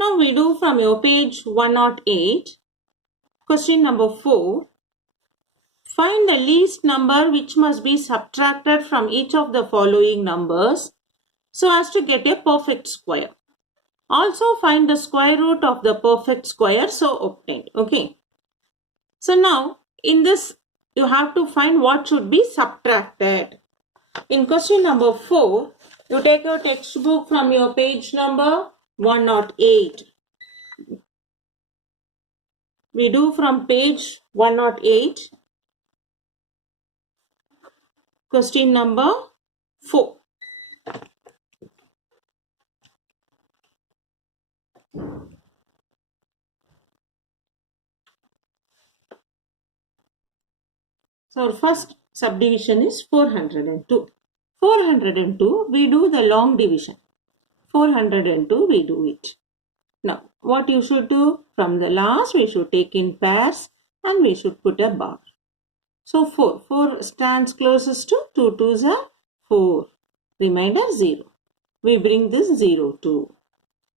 Now we do from your page 108, question number 4. Find the least number which must be subtracted from each of the following numbers so as to get a perfect square. Also find the square root of the perfect square so obtained. Okay. So now in this you have to find what should be subtracted. In question number 4, you take your textbook from your page number 108. We do from page 108, question number 4. So our first subdivision is 402. 402, we do the long division. 402, we do it. Now, what you should do? From the last, we should take in pairs and we should put a bar. So 4. 4 stands closest to 2 2s are 4. Remainder 0. We bring this 0 2.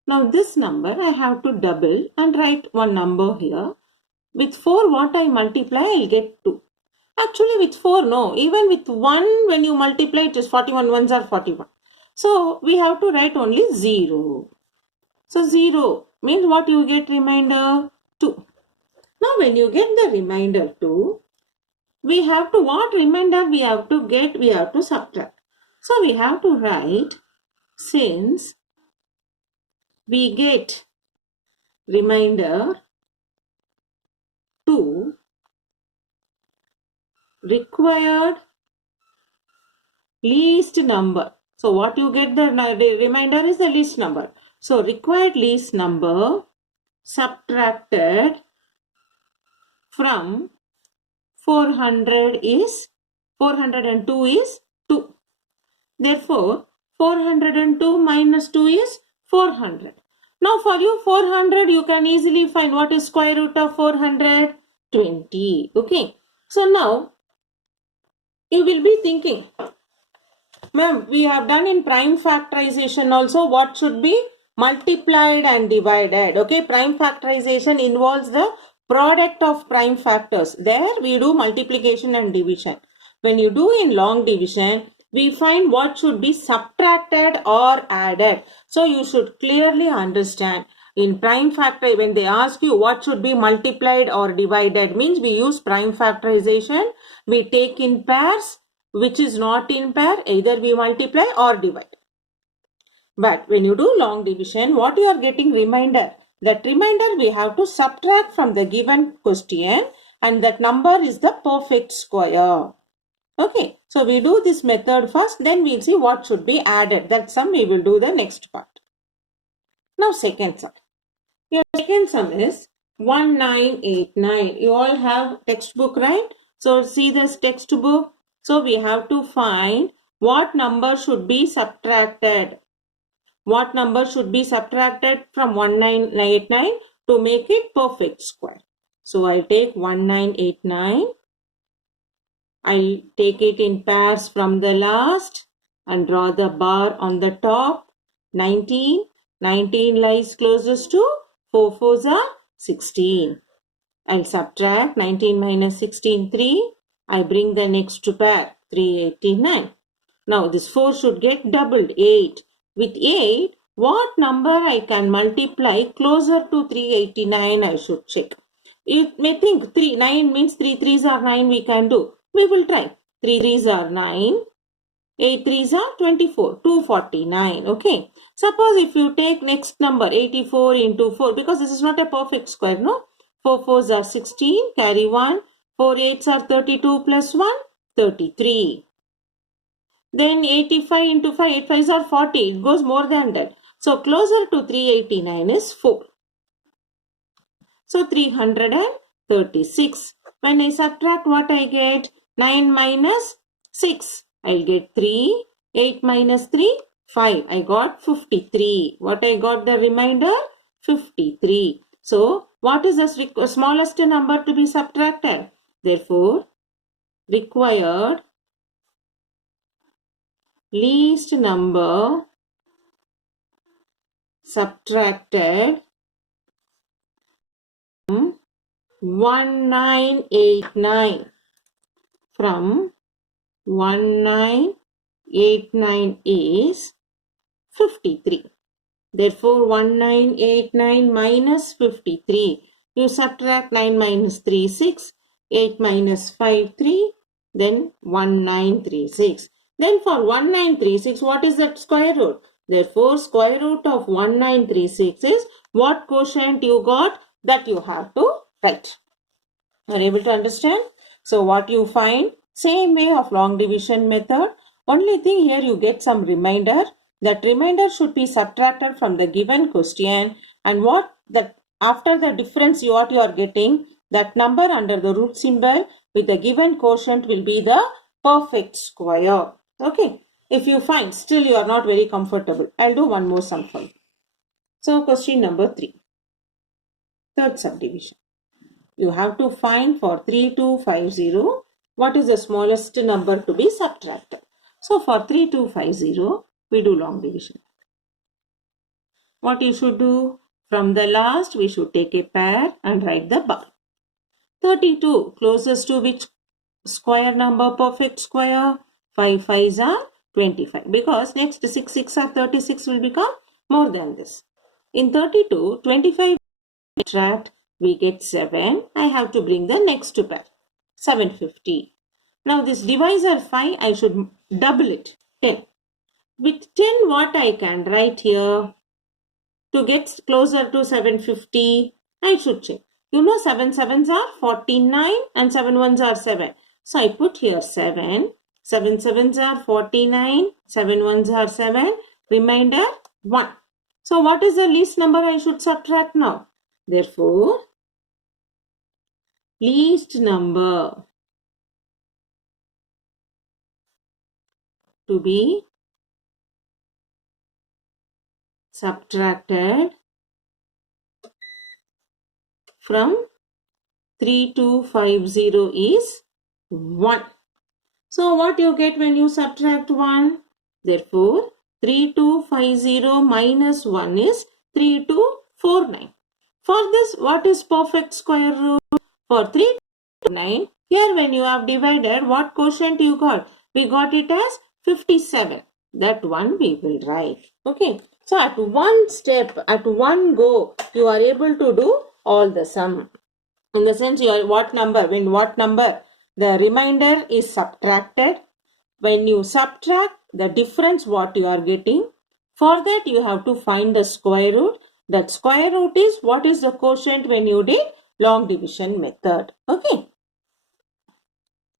Now this number I have to double and write one number here. With 4 what I multiply, I'll get 2. Actually with 4 no. Even with 1 when you multiply it is 41. 1s are 41. So we have to write only 0. So 0 means what you get remainder? 2. Now when you get the remainder 2, we have to, what remainder we have to get, we have to subtract. So we have to write, since we get remainder 2, required least number. So what you get, the remainder is the least number. So required least number subtracted from 402 is 2. Therefore, 402 minus 2 is 400. Now for you 400 you can easily find what is square root of 400? 20. Okay. So now you will be thinking, ma'am, we have done in prime factorization also what should be multiplied and divided. Okay. Prime factorization involves the product of prime factors. There we do multiplication and division. When you do in long division, we find what should be subtracted or added. So you should clearly understand. In prime factor, when they ask you what should be multiplied or divided, means we use prime factorization. We take in pairs, which is not in pair, either we multiply or divide. But when you do long division, what you are getting remainder? That remainder we have to subtract from the given question, and that number is the perfect square. Okay, so we do this method first, then we'll see what should be added. That sum we will do the next part. Now second sum. Your second sum is 1989. You all have textbook, right? So see this textbook. So we have to find what number should be subtracted. What number should be subtracted from 1989 to make it perfect square. So I'll take 1989. I'll take it in pairs from the last and draw the bar on the top. 19. 19 lies closest to 4 4s are 16. I'll subtract 19 minus 16, 3. I bring the next pair, 389. Now this 4 should get doubled, 8. With 8, what number I can multiply closer to 389 I should check. You may think 9 means 3 3s are 9 we can do. We will try. 3 3s are 9. 8 3s are 24. 249. Okay. Suppose if you take next number 84 into 4, because this is not a perfect square, no? 4 4s are 16. Carry 1. 4 8s are 32 plus 1. 33. Then 85 into 5. 8 5s are 40. It goes more than that. So closer to 389 is 4. So 336. When I subtract what I get? 9 minus 6. I'll get 3. 8 minus 3. 5. I got 53. What I got the remainder? 53. So what is the smallest number to be subtracted? Therefore, required least number subtracted 1989. From 1989 is 53. Therefore, 1989 minus 53. You subtract 9 minus 3, 6. 8 minus 5, 3. Then 1936. Then for 1936, what is that square root? Therefore, square root of 1936 is what quotient you got that you have to write. Are you able to understand? So what you find? Same way of long division method. Only thing here you get some remainder. That remainder should be subtracted from the given question, and what that after the difference what you are getting, that number under the root symbol with the given quotient will be the perfect square. Okay. If you find still you are not very comfortable, I'll do one more sum for you. So question number 3. Third subdivision. You have to find for 3250 what is the smallest number to be subtracted. So for 3250, we do long division. What you should do? From the last, we should take a pair and write the bar. 32 closest to which square number, perfect square? 5 5s are 25. Because next 6 6 are 36 will become more than this. In 32, 25 subtract, we get 7. I have to bring the next pair. 750. Now this divisor 5, I should double it. 10. With 10, what I can write here? To get closer to 750, I should check. You know 7 7s are 49 and 7 1s are 7. So I put here 7. 7 7s are 49. 7 1s are 7. Remainder 1. So what is the least number I should subtract now? Therefore, least number to be subtracted from 3250 is 1. So what you get when you subtract 1? Therefore, 3250 minus 1 is 3249. For this, what is perfect square root? For 349, here when you have divided, what quotient you got? We got it as 57. That one we will write. Okay. So at one step, at one go, you are able to do all the sum. In the sense, you are what number? When what number? The remainder is subtracted. When you subtract the difference, what you are getting? For that, you have to find the square root. That square root is what is the quotient when you did long division method. Okay.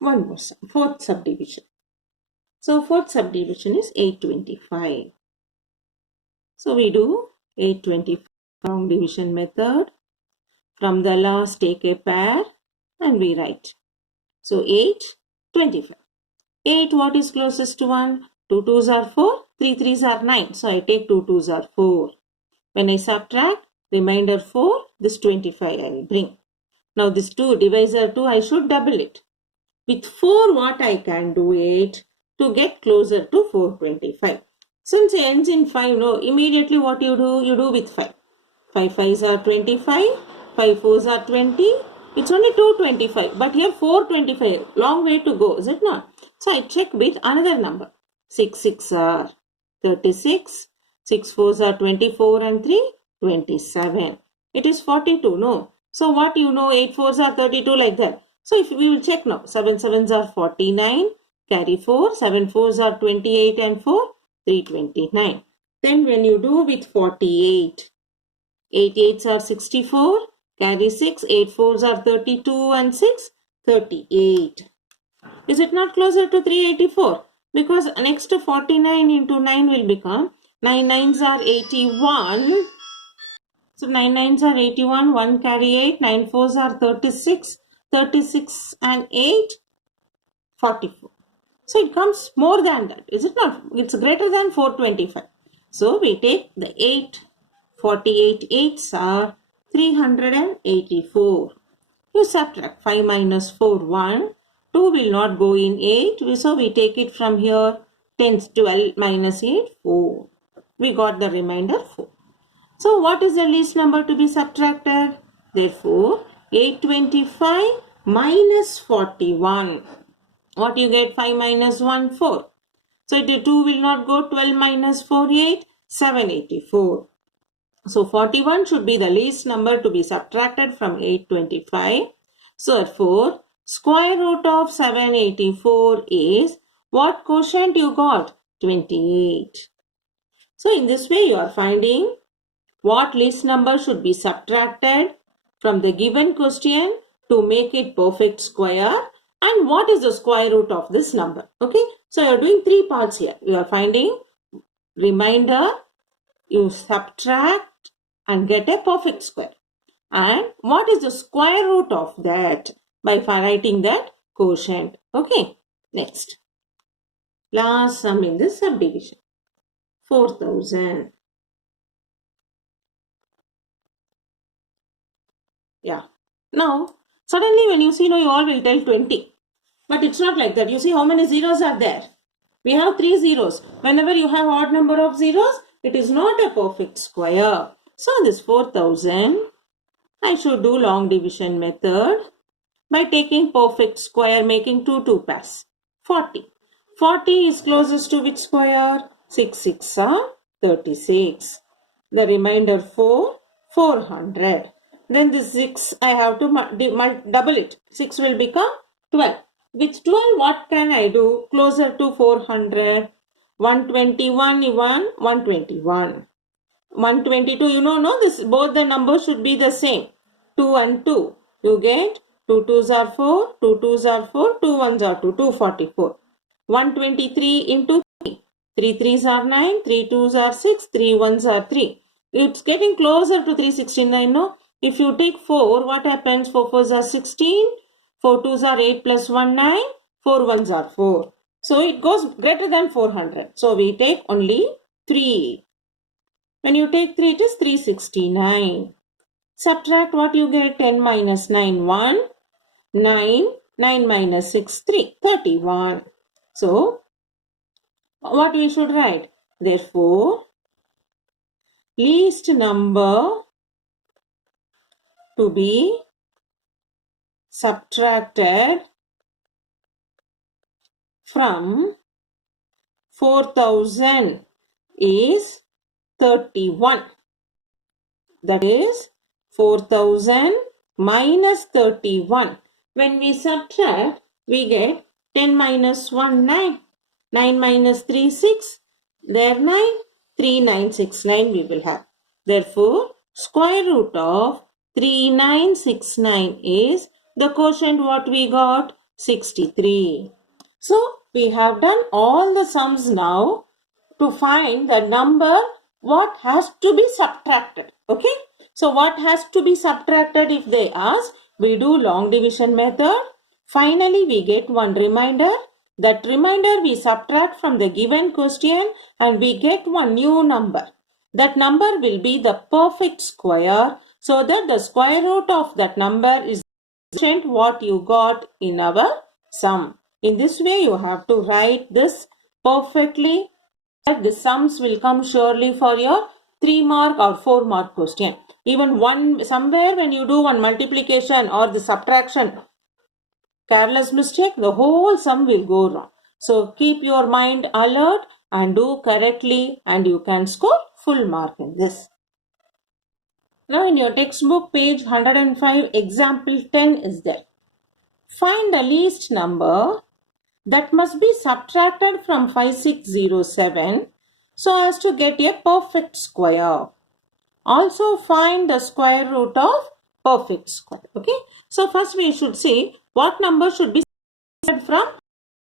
One more sum. Fourth subdivision. So fourth subdivision is 825. So we do 825 long division method. From the last, take a pair and we write. So 8, 25. 8, what is closest to 1? 2 2s are 4, 3 3s are 9. So I take 2 2s are 4. When I subtract, remainder 4, this 25 I will bring. Now this 2, divisor 2, I should double it. With 4, what I can do it to get closer to 425. Since it ends in 5, no, immediately what you do? You do with 5. 5 5s are 25, 5 4s are 20. It's only 225, but here 425. Long way to go, is it not? So I check with another number. 6 6 are 36. 6 4s are 24 and 3, 27. It is 42, no? So what you know, 8 4s are 32 like that. So if we will check now, 7 7s are 49, carry 4, 7 4s are 28 and 4, 329. Then when you do with 48, 8 8s are 64, carry 6, 8 4s are 32 and 6, 38. Is it not closer to 384? Because next to 49 into 9 will become 9 9s are 81. So 9 9s are 81, 1 carry 8, 9 4s are 36, 36 and 8, 44. So it comes more than that, is it not? It's greater than 425. So we take the 8, 48 8s are 384. You subtract 5 minus 4, 1. 2 will not go in 8. So we take it from here. 10, 12 minus 8, 4. We got the remainder 4. So what is the least number to be subtracted? Therefore, 825 minus 41. What you get? 5 minus 1, 4. So 2 will not go. 12 minus 4, 8. 784. So 41 should be the least number to be subtracted from 825. So therefore, square root of 784 is what quotient you got? 28. So in this way you are finding what least number should be subtracted from the given question to make it perfect square and what is the square root of this number. Okay. So you are doing 3 parts here. You are finding remainder, you subtract and get a perfect square. And what is the square root of that by writing that quotient. Okay. Next. Last sum in this subdivision. 4000. Yeah. Now, suddenly when you see, you all will tell 20. But it's not like that. You see how many zeros are there? We have 3 zeros. Whenever you have odd number of zeros, it is not a perfect square. So this 4000, I should do long division method by taking perfect square, making 2 pairs. 40. 40 is closest to which square? 6 6 are 36. The remainder 4, 400. Then this 6, I have to double it. 6 will become 12. With 12, what can I do? Closer to 400. 121, 121. 122, you know, no, this both the numbers should be the same. 2 and 2. You get 2 2s are 4, 2 2s are 4, 2 1s are 2, 244. 123 into 3. 3 3s are 9, 3 2s are 6, 3 1s are 3. It's getting closer to 369, no? If you take 4, what happens? 4 4s are 16, 4 2s are 8 plus 1, 9, 4 1s are 4. So it goes greater than 400. So we take only 3. When you take 3, it is 369. Subtract what you get? 10 minus 9, 1. 9. 9 minus 6, 3. 31. So, what we should write? Therefore, least number to be subtracted from 4000 is 31. That is 4000 minus 31. When we subtract, we get 10 minus 1, 9. 9 minus 3, 6. There 9. 3969 we will have. Therefore, square root of 3969 is the quotient what we got? 63. So, we have done all the sums now to find the number what has to be subtracted. Okay. So, what has to be subtracted if they ask? We do long division method. Finally, we get one remainder. That remainder we subtract from the given question and we get one new number. That number will be the perfect square so that the square root of that number is what you got in our sum. In this way, you have to write this perfectly. The sums will come surely for your 3 mark or 4 mark question. Even somewhere when you do one multiplication or the subtraction, careless mistake, the whole sum will go wrong. So keep your mind alert and do correctly and you can score full mark in this. Now in your textbook page 105 example 10 is there. Find the least number that must be subtracted from 5607 so as to get a perfect square. Also find the square root of perfect square. Okay. So first we should see what number should be subtracted from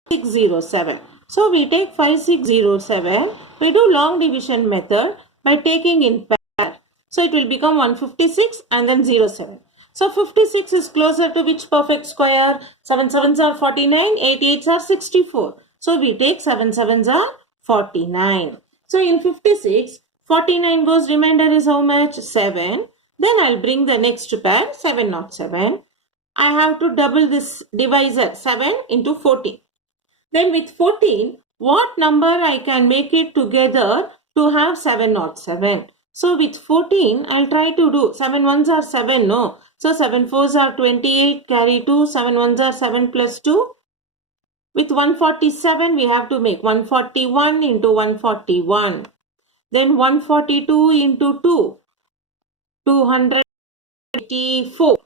607. So we take 5607. We do long division method by taking in pair. So it will become 156 and then 07. So 56 is closer to which perfect square? 7 7s are 49, 8 8s are 64. So we take 7 7s are 49. So in 56, 49 goes, remainder is how much? 7. Then I'll bring the next pair, 707. I have to double this divisor, 7 into 14. Then with 14, what number I can make it together to have 707? So with 14, I'll try to do 7 1s are 7, no. So 7 fours are 28, carry 2, 7 ones are 7 plus 2. With 147, we have to make 141 into 141. Then 142 into 2, 284.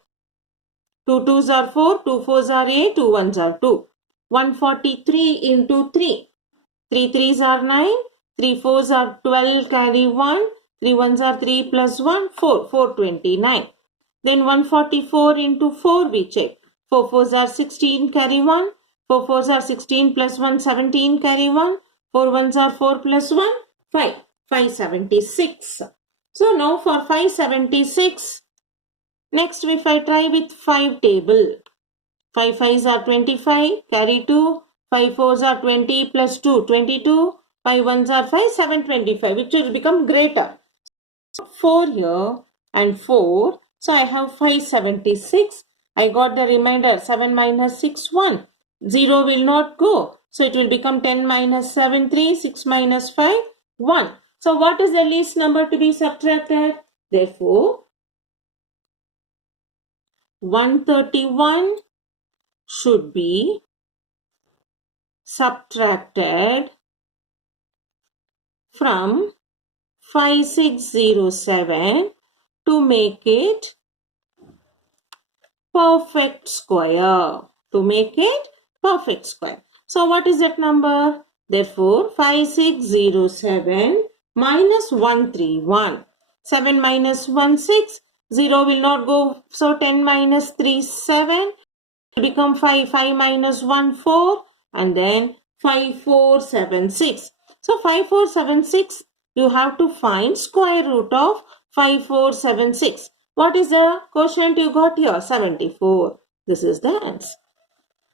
2 twos are 4, 2 fours are 8, 2 ones are 2. 143 into 3. 3 threes are 9, 3 fours are 12, carry 1, 3 ones are 3 plus 1, 4, 429. Then 144 into 4 we check. 4 fours are 16, carry 1, 4 fours are 16 plus 1, 17, carry 1, 4 ones are 4 plus 1, 5, 576. So now for 576, next if I try with 5 table. 5 fives are 25, carry 2, 5 fours are 20 plus 2, 22, 5 ones are 5, 725, which will become greater. So 4 here and 4, so I have 576. I got the remainder 7 minus 6, 1. 0 will not go. So it will become 10 minus 7, 3, 6 minus 5, 1. So what is the least number to be subtracted? Therefore, 131 should be subtracted from 5607 to make it perfect square. To make it perfect square. So what is that number? Therefore 5607 minus 131. 7 minus 1 6. 0 will not go. So 10 minus 3 7. Become 5, 5 minus 1, 4, and then 5, 4, 7, 6. So 5, 4, 7, 6, you have to find square root of 5, 4, 7, 6. What is the quotient you got here? 74. This is the answer.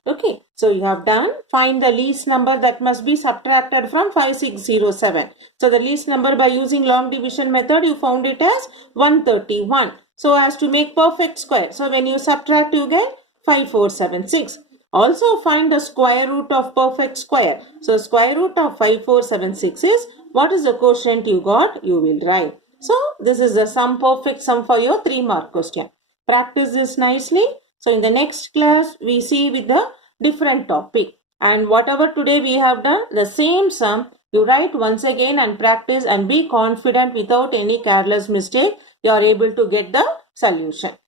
Okay, so you have done. Find the least number that must be subtracted from 5607. So the least number by using long division method, you found it as 131. So as to make perfect square. So when you subtract, you get 5476. Also find the square root of perfect square. So square root of 5476 is, what is the quotient you got? You will write. So this is the perfect sum for your 3-mark question. Practice this nicely. So in the next class, we see with the different topic. And whatever today we have done, the same sum, you write once again and practice and be confident without any careless mistake. You are able to get the solution.